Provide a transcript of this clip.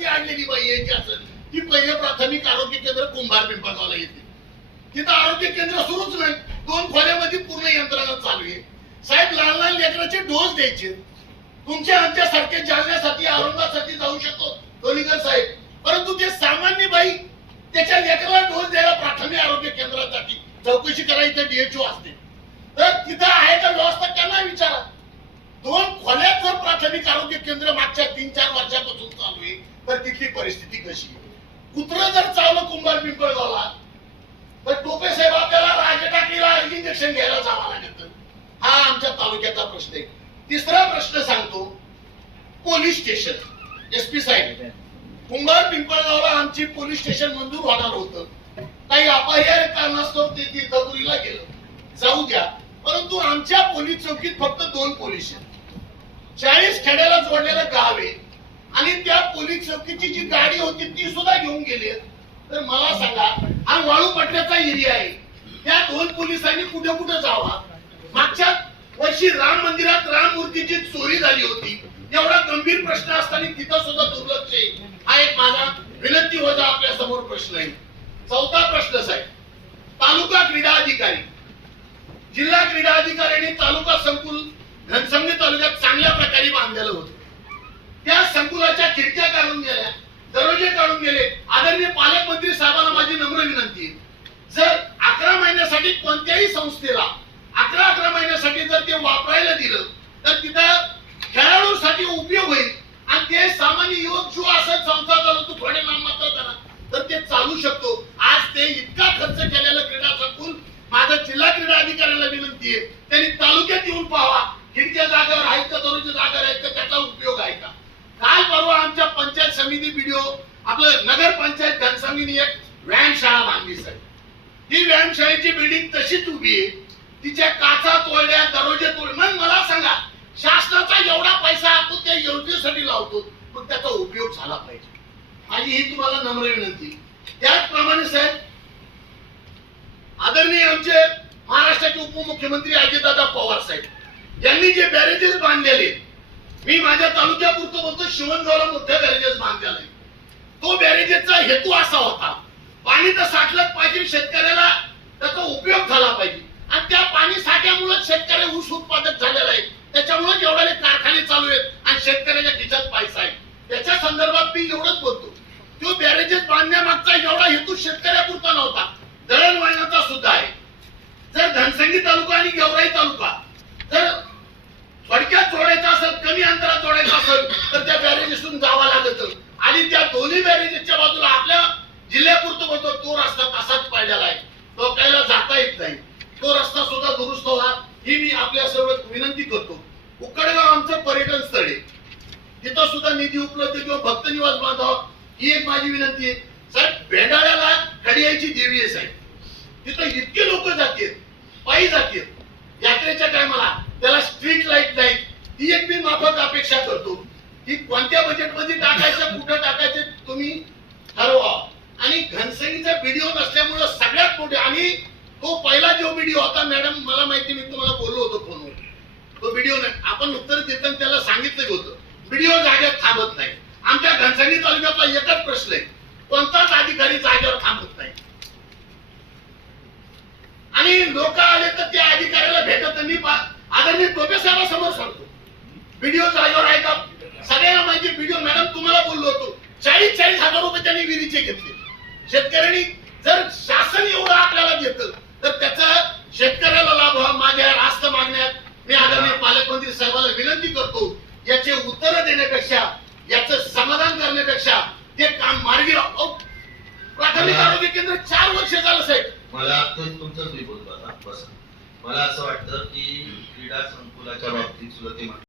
ती आणलेली बाई यायची असेल ती पहिले प्राथमिक आरोग्य केंद्र कुंभार पिंपळगावला येते तिथं आरोग्य केंद्र सुरूच नाही दोन खोल्यामध्ये पूर्ण यंत्रणा चालू आहे. साहेब लहान लहान लेकराचे डोस द्यायचे. तुमच्या आमच्यासारखे जालण्यासाठी औरंगाबादसाठी जाऊ शकतो धोनीकर साहेब. परंतु ते सामान्य बाई त्याच्या लेकराला डोस द्यायला प्राथमिक आरोग्य केंद्रासाठी चौकशी करायची डीएचओ असते. तर तिथं आहे का व्यवस्था त्यांना विचार. प्राथमिक आरोग्य केंद्र मागच्या तीन चार वर्षापासून चालू आहे. तर तिथली परिस्थिती कशी कुत्र जर चावलं कुंभार पिंपळ झाला तर टोपे साहेब आपल्याला राजटाकीला इंजेक्शन घ्यायला जावं लागेल हा आमच्या तालुक्याचा प्रश्न आहे. तिसरा प्रश्न सांगतो पोलीस स्टेशन. एस पी साहेब कुंभार पिंपळगावला आमची पोलीस स्टेशन मंजूर होणार होतं. काही अपहार्य कारणास्तव ते दगुरीला गेलं. जाऊ द्या. परंतु आमच्या पोलीस चौकीत फक्त दोन पोलीस आहेत. चाळीस खेड्याला जोडलेलं गाव आहे. आणि त्या पोलीस चौकीची जी गाडी होती ती सुद्धा घेऊन गेली तर मला सांगा हा वाळू पटल्याचा एरिया आहे. त्या दोन पोलिसांनी कुठे कुठे जावा? मागच्या वर्षी राम मंदिरात राम मूर्तीची चोरी झाली होती. एवढा गंभीर प्रश्न असताना तिथं सुद्धा दुर्लक्ष आहे. हा एक माझा विनंती होता आपल्यासमोर प्रश्न आहे. चौथा प्रश्न साहेब तालुका क्रीडा अधिकारी. जिल्हा क्रीडा आणि तालुका संकुल घनसंगी तालुक्यात चांगल्या प्रकारे बांधलेलं होतं. त्या संकुलाच्या खिडक्या काढून गेल्या दरवाजे काढून गेले. आदरणीय पालकमंत्री साहेबांना माझी नम्र विनंती जर अकरा महिन्यासाठी कोणत्याही संस्थेला अकरा अकरा महिन्यासाठी जर ते वापरायला दिलं तर तिथं खेळाडूसाठी उपयोग होईल. आणि ते सामान्य युवक जो असं संस्था चालवतो थोडे नाममात्र करा. तर ते चालू शकतो. आज ते इतका खर्च केलेलं क्रीडा संकुल माझं जिल्हा क्रीडा अधिकाऱ्याला विनंती आहे त्यांनी तालुक्यात येऊन पाहावा खिडक्या जागेवर आहेत का दररोजच्या जागेवर आहेत का त्याचा उपयोग आहे का काल परवा आमच्या समिती व्हिडिओ आपलं नगर पंचायत घनसंगीने एक व्यायामशाळा बांधली साहेब. ही व्यायामशाळेची बिल्डिंग तशीच उभी आहे. तिच्या काचा तोडल्या दरोजे तोडले मग मला सांगा शासनाचा एवढा पैसा आपण त्या योजनेसाठी लावतो मग त्याचा उपयोग झाला पाहिजे. माझी ही तुम्हाला नम्र विनंती. त्याचप्रमाणे साहेब आदरणीय आमचे महाराष्ट्राचे उपमुख्यमंत्री अजितदादा पवार साहेब यांनी जे बॅरेजेस बांधलेले मी माझ्या तालुक्यापुरतं बोलतो शिवणगावला मोठ्या बॅरेजेस बांधले तो बॅरेजेसचा हेतू असा होता. पाणी तर साठलंच पाहिजे शेतकऱ्याला त्याचा उपयोग झाला पाहिजे. आणि त्या पाणी साठ्यामुळे शेतकरी ऊस उत्पादक झालेला आहे. त्याच्यामुळे जेवढे कारखाने चालू आहेत आणि शेतकऱ्याच्या खिशात पैसा आहे. त्याच्या संदर्भात मी एवढंच बोलतो. तो बॅरेजेस बांधण्यामागचा एवढा हेतू शेतकऱ्यापुरता नव्हता. दळणवळणाचा सुद्धा आहे. जर धनसंगी तालुका आणि गेवराई तालुका जर थोडक्यात जोडायचा असेल कमी अंतरात जोडायचा असेल तर त्या बॅरेजेसून जावं लागत. आणि त्या दोन्ही बॅरेजेसच्या बाजूला आपल्या जिल्ह्यापुरतो म्हणतो तो रस्ता तसाच पाहिलेला आहे. तो कायला जाता येत नाही. तो रस्ता सुद्धा दुरुस्त व्हा. ही मी आपल्या सर्व विनंती करतो. उकडगाव आमचं पर्यटन स्थळ आहे. तिथं सुद्धा निधी उपलब्ध किंवा भक्त निवास बांधावा ही एक माझी विनंती आहे. साहेब भेंडाळ्याला खडियाची देवी आहे साहेब. तिथं इतके लोक जातील पायी जातील यात्रेच्या टायमाला त्याला स्ट्रीट लाइट नाही. ती एक मी माफक अपेक्षा करतो. की कोणत्या बजेटमध्ये टाकायचं कुठं टाकायचं तुम्ही ठरवा. आणि घनसईचा व्हिडिओ नसल्यामुळं सगळ्यात मोठे आणि तो पहिला जो व्हिडिओ होता मॅडम मला माहिती मी तुम्हाला बोललो होतो फोनवर. तो व्हिडिओ नाही. आपण उत्तर देताना त्याला सांगितलं होतं. व्हिडिओ जागेत थांबत नाही. आमच्या घनसंगी तालुक्यातला एकच प्रश्न आहे. कोणताच अधिकारी जागेवर थांबत नाही. आणि लोक आले तर त्या अधिकाऱ्याला भेटत मी आदरणीय टोपे साहेबांसमोर सांगतो. व्हिडिओ जागेवर आहे का सगळ्यांना माहिती व्हिडिओ मॅडम तुम्हाला बोललो होतो. चाळीस चाळीस हजार रुपये त्यांनी विहिरीचे घेतले. शेतकऱ्यांनी जर शासन एवढं आपल्याला देतं तर त्याचा शेतकऱ्याला लाभ व्हावा माझ्या रास्त मागण्यात मी आदरणीय पालकमंत्री साहेबांना विनंती करतो. याचे उत्तर देण्यापेक्षा याचं समाधान करण्यापेक्षा ते काम मार्गी प्राथमिक आरोग्य केंद्र चार वर्ष झालं साहेब. मला तेच तुमचंच मी बोलतो आता बस. मला असं वाटतं की क्रीडा संकुलाच्या बाबतीत सुद्धा ते